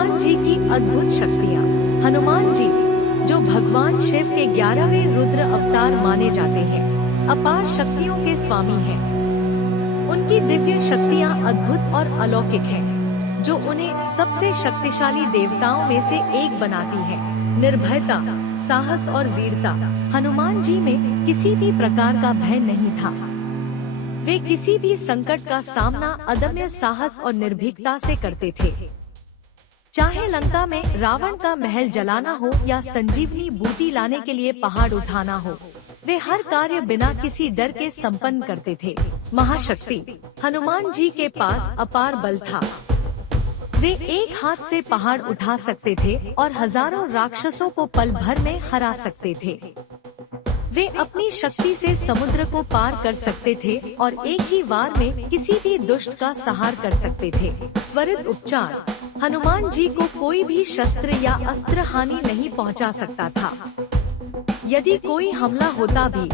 हनुमान जी की अद्भुत शक्तियाँ। हनुमान जी, जो भगवान शिव के 11वें रुद्र अवतार माने जाते हैं, अपार शक्तियों के स्वामी हैं। उनकी दिव्य शक्तियाँ अद्भुत और अलौकिक हैं, जो उन्हें सबसे शक्तिशाली देवताओं में से एक बनाती है। निर्भयता, साहस और वीरता। हनुमान जी में किसी भी प्रकार का भय नहीं था। वे किसी भी संकट का सामना अदम्य साहस और निर्भीकता से करते थे। चाहे लंका में रावण का महल जलाना हो या संजीवनी बूटी लाने के लिए पहाड़ उठाना हो, वे हर कार्य बिना किसी डर के संपन्न करते थे। महाशक्ति। हनुमान जी के पास अपार बल था। वे एक हाथ से पहाड़ उठा सकते थे और हजारों राक्षसों को पल भर में हरा सकते थे। वे अपनी शक्ति से समुद्र को पार कर सकते थे और एक ही वार में किसी भी दुष्ट का संहार कर सकते थे। त्वरित उपचार। हनुमान जी को कोई भी शस्त्र या अस्त्र हानि नहीं पहुंचा सकता था। यदि कोई हमला होता भी,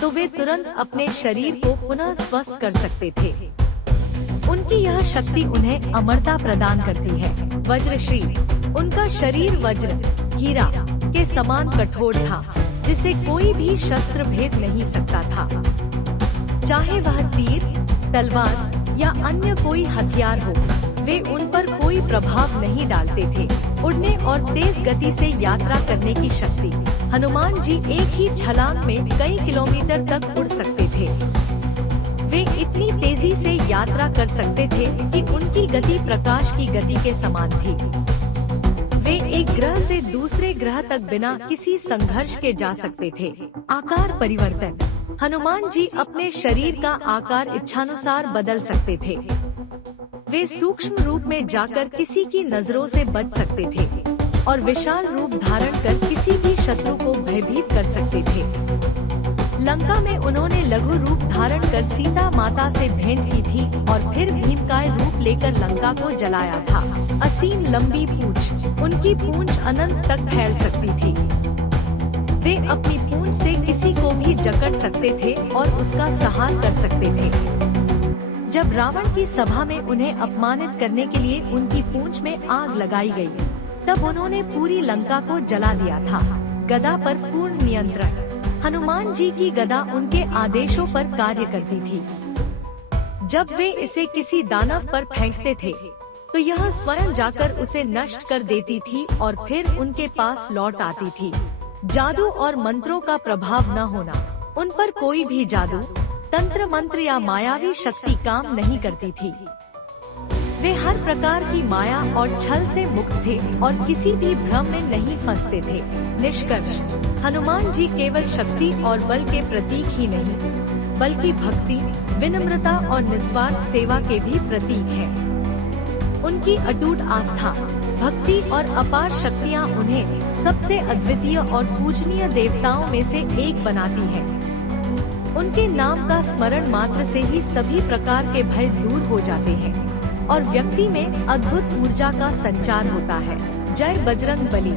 तो वे तुरंत अपने शरीर को पुनः स्वस्थ कर सकते थे। उनकी यह शक्ति उन्हें अमरता प्रदान करती है। वज्रश्री। उनका शरीर वज्र, हीरा के समान कठोर था, जिसे कोई भी शस्त्र भेद नहीं सकता था। चाहे वह तीर, तलवार या अन्य कोई हथियार हो, वे उन पर कोई प्रभाव नहीं डालते थे। उड़ने और तेज गति से यात्रा करने की शक्ति। हनुमान जी एक ही छलांग में कई किलोमीटर तक उड़ सकते थे। वे इतनी तेजी से यात्रा कर सकते थे कि उनकी गति प्रकाश की गति के समान थी। वे एक ग्रह से दूसरे ग्रह तक बिना किसी संघर्ष के जा सकते थे। आकार परिवर्तन। हनुमान जी अपने शरीर का आकार इच्छानुसार बदल सकते थे। वे सूक्ष्म रूप में जाकर किसी की नजरों से बच सकते थे और विशाल रूप धारण कर किसी भी शत्रु को भयभीत कर सकते थे। लंका में उन्होंने लघु रूप धारण कर सीता माता से भेंट की थी और फिर भीमकाय रूप लेकर लंका को जलाया था। असीम लंबी पूंछ। उनकी पूंछ अनंत तक फैल सकती थी। वे अपनी पूंछ से किसी को भी जकड़ सकते थे और उसका संहार कर सकते थे। जब रावण की सभा में उन्हें अपमानित करने के लिए उनकी पूंछ में आग लगाई गई, तब उन्होंने पूरी लंका को जला दिया था। गदा पर पूर्ण नियंत्रण। हनुमान जी की गदा उनके आदेशों पर कार्य करती थी। जब वे इसे किसी दानव पर फेंकते थे, तो यह स्वयं जाकर उसे नष्ट कर देती थी और फिर उनके पास लौट आती थी। जादू और मंत्रों का प्रभाव न होना। उन पर कोई भी जादू, तंत्र मंत्र या मायावी शक्ति काम नहीं करती थी। वे हर प्रकार की माया और छल से मुक्त थे और किसी भी भ्रम में नहीं फंसते थे। निष्कर्ष। हनुमान जी केवल शक्ति और बल के प्रतीक ही नहीं, बल्कि भक्ति, विनम्रता और निस्वार्थ सेवा के भी प्रतीक हैं। उनकी अटूट आस्था, भक्ति और अपार शक्तियाँ उन्हें सबसे अद्वितीय और पूजनीय देवताओं में से एक बनाती हैं। उनके नाम का स्मरण मात्र से ही सभी प्रकार के भय दूर हो जाते हैं और व्यक्ति में अद्भुत ऊर्जा का संचार होता है। जय बजरंग बली।